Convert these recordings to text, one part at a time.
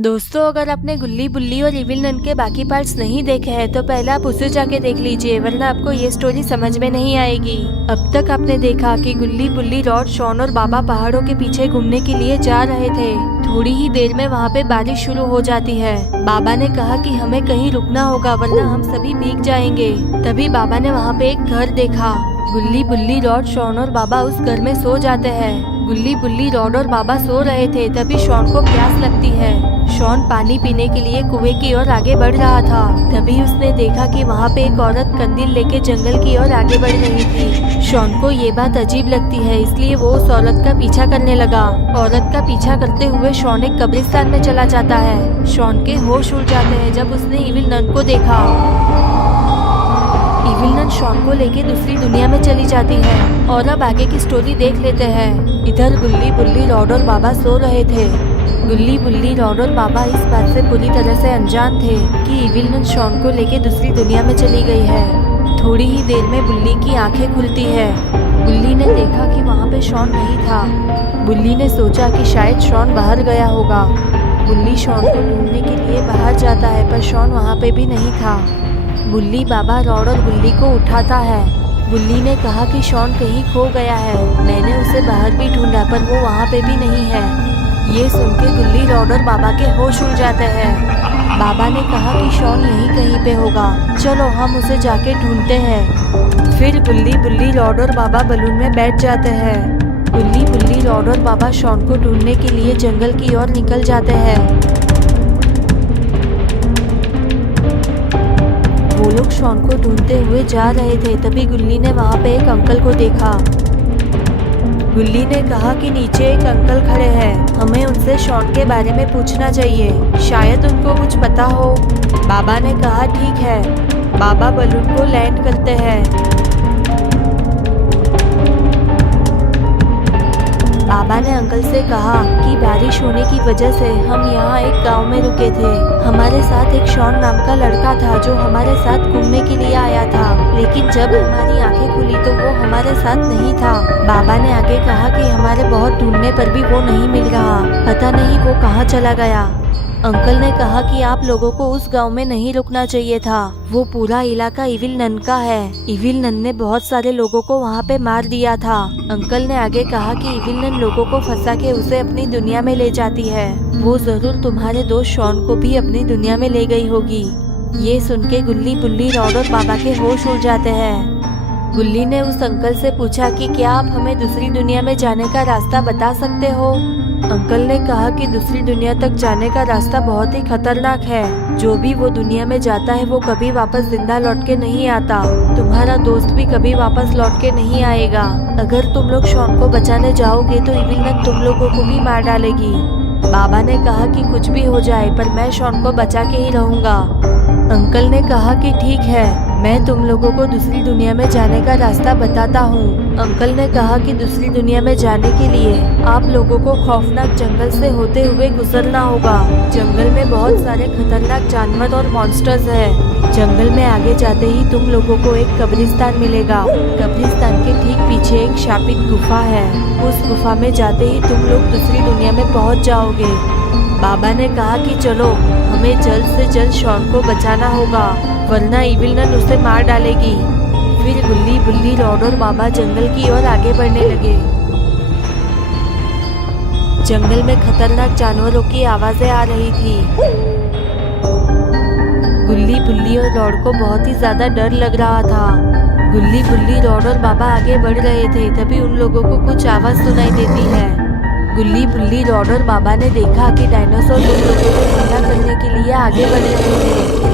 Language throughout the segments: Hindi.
दोस्तों, अगर आपने गुल्ली बुल्ली और इविल नन के बाकी पार्ट्स नहीं देखे हैं तो पहले आप उसे जाके देख लीजिए, वरना आपको ये स्टोरी समझ में नहीं आएगी। अब तक आपने देखा कि गुल्ली बुल्ली, रॉड, शॉन और बाबा पहाड़ों के पीछे घूमने के लिए जा रहे थे। थोड़ी ही देर में वहाँ पे बारिश शुरू हो जाती है। बाबा ने कहा कि हमें कहीं रुकना होगा वरना हम सभी भीग जाएंगे। तभी बाबा ने वहाँ पे एक घर देखा। गुल्ली बुल्ली, रॉड, शॉन और बाबा उस घर में सो जाते हैं। गुल्ली बुल्ली, रॉड और बाबा सो रहे थे। तभी शॉन को प्यास लगती है। शॉन पानी पीने के लिए कुएं की ओर आगे बढ़ रहा था। तभी उसने देखा कि वहाँ पे एक औरत कंदील लेके जंगल की ओर आगे बढ़ रही थी। शॉन को ये बात अजीब लगती है, इसलिए वो उस औरत का पीछा करने लगा। औरत का पीछा करते हुए शॉन एक कब्रिस्तान में चला जाता है। शॉन के होश उड़ जाते हैं जब उसने इविल नन को देखा। इविल नन शॉन को लेके दूसरी दुनिया में चली जाती है। और अब आगे की स्टोरी देख लेते हैं। इधर गुल्ली बुल्ली, रॉड और बाबा सो रहे थे। गुल्ली बुल्ली, रॉड और बाबा इस बात से पूरी तरह से अनजान थे कि इविल नन शॉन को लेके दूसरी दुनिया में चली गई है। थोड़ी ही देर में बुल्ली की आंखें खुलती है। बुल्ली ने देखा कि वहाँ पे शॉन नहीं था। बुल्ली ने सोचा कि शायद शॉन बाहर गया होगा। बुल्ली शॉन को ढूंढने के लिए बाहर जाता है, पर शॉन वहाँ पे भी नहीं था। बुल्ली बाबा, रॉड और बुल्ली को उठाता है। बुल्ली ने कहा कि शॉन कहीं खो गया है। मैंने उसे बाहर भी ढूंढा पर वो वहाँ पे भी नहीं है। ये सुन के गुल्ली, रॉड और बाबा के होश उड़ जाते हैं। बाबा ने कहा कि शॉन यहीं कहीं पे होगा, चलो हम उसे जाके ढूंढते हैं। फिर गुल्ली बुल्ली, रॉड और बाबा बलून में बैठ जाते हैं। गुल्ली बुल्ली, रॉड और बाबा शॉन को ढूंढने के लिए जंगल की ओर निकल जाते हैं। वो लोग शॉन को ढूंढते हुए जा रहे थे। तभी गुल्ली ने वहाँ पे एक अंकल को देखा। गुल्ली ने कहा कि नीचे एक अंकल खड़े हैं, हमें उनसे शॉन के बारे में पूछना चाहिए, शायद उनको कुछ पता हो। बाबा ने कहा ठीक है। बाबा बलून को लैंड करते हैं। बाबा ने अंकल से कहा कि बारिश होने की वजह से हम यहाँ एक गांव में रुके थे। हमारे साथ एक शॉन नाम का लड़का था जो हमारे साथ घूमने के लिए आया था, लेकिन जब हमारी आंखें खुली तो वो हमारे साथ नहीं था। बाबा ने आगे कहा कि हमारे बहुत ढूंढने पर भी वो नहीं मिल रहा, पता नहीं वो कहाँ चला गया। अंकल ने कहा कि आप लोगों को उस गांव में नहीं रुकना चाहिए था, वो पूरा इलाका इविल नन का है। इविल नन ने बहुत सारे लोगों को वहाँ पे मार दिया था। अंकल ने आगे कहा कि इविल नन लोगों को फंसा के उसे अपनी दुनिया में ले जाती है। वो जरूर तुम्हारे दोस्त शॉन को भी अपनी दुनिया में ले गई होगी। ये सुन के गुल्ली बुल्ली, रॉड और बाबा के होश उड़ जाते हैं। गुल्ली ने उस अंकल से पूछा कि क्या आप हमें दूसरी दुनिया में जाने का रास्ता बता सकते हो। अंकल ने कहा कि दूसरी दुनिया तक जाने का रास्ता बहुत ही खतरनाक है। जो भी वो दुनिया में जाता है वो कभी वापस जिंदा लौट के नहीं आता। तुम्हारा दोस्त भी कभी वापस लौट के नहीं आएगा। अगर तुम लोग शॉन को बचाने जाओगे तो इविल नन तुम लोगों को भी मार डालेगी। बाबा ने कहा कि कुछ भी हो जाए पर मैं शॉन को बचा के ही रहूंगा। अंकल ने कहा कि ठीक है, मैं तुम लोगों को दूसरी दुनिया में जाने का रास्ता बताता हूँ। अंकल ने कहा कि दूसरी दुनिया में जाने के लिए आप लोगों को खौफनाक जंगल से होते हुए गुजरना होगा। जंगल में बहुत सारे खतरनाक जानवर और मॉन्स्टर्स हैं। जंगल में आगे जाते ही तुम लोगों को एक कब्रिस्तान मिलेगा। कब्रिस्तान के ठीक पीछे एक शापित गुफा है। उस गुफा में जाते ही तुम लोग दूसरी दुनिया में पहुँच जाओगे। बाबा ने कहा कि चलो हमें जल्द से जल्द शॉन को बचाना होगा, वरना इविल नन उसे मार डालेगी। फिर गुल्ली बुल्ली, रॉड और बाबा जंगल की ओर आगे बढ़ने लगे। जंगल में खतरनाक जानवरों की आवाजें आ रही थी। गुल्ली बुल्ली और रॉड को बहुत ही ज्यादा डर लग रहा था। गुल्ली बुल्ली, रॉड और बाबा आगे बढ़ रहे थे। तभी उन लोगों को कुछ आवाज सुनाई देती है। गुल्ली बुल्ली, रॉड और बाबा ने देखा कि डायनासोर उन लोगों को हमला करने के लिए आगे बढ़ रहे थे।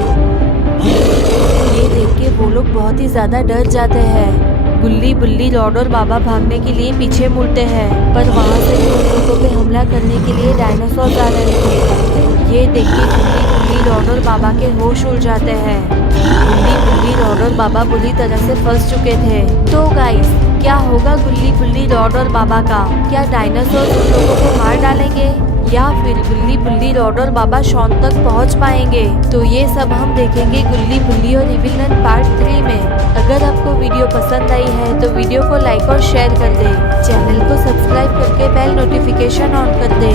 ये देख के वो लोग बहुत ही ज्यादा डर जाते हैं। गुल्ली बुल्ली, रॉड और बाबा भागने के लिए पीछे मुड़ते हैं, पर वहाँ से भी उन लोगों पे हमला करने के लिए डायनासोर आ रहे थे। ये देख के गुल्ली बुल्ली, रॉड और बाबा के होश उड़ जाते हैं। गुल्ली बुल्ली, रॉड और बाबा बुरी तरह से फंस चुके थे। तो गाइस, क्या होगा गुल्ली बुल्ली, रॉड और बाबा का? क्या डायनासोर उन लोगों को मार डालेंगे या फिर गुल्ली बुल्ली, रॉड और बाबा शॉन तक पहुंच पाएंगे? तो ये सब हम देखेंगे गुल्ली बुल्ली और इविल नन पार्ट 3 में। अगर आपको वीडियो पसंद आई है तो वीडियो को लाइक और शेयर कर दे। चैनल को सब्सक्राइब करके बेल नोटिफिकेशन ऑन कर दे।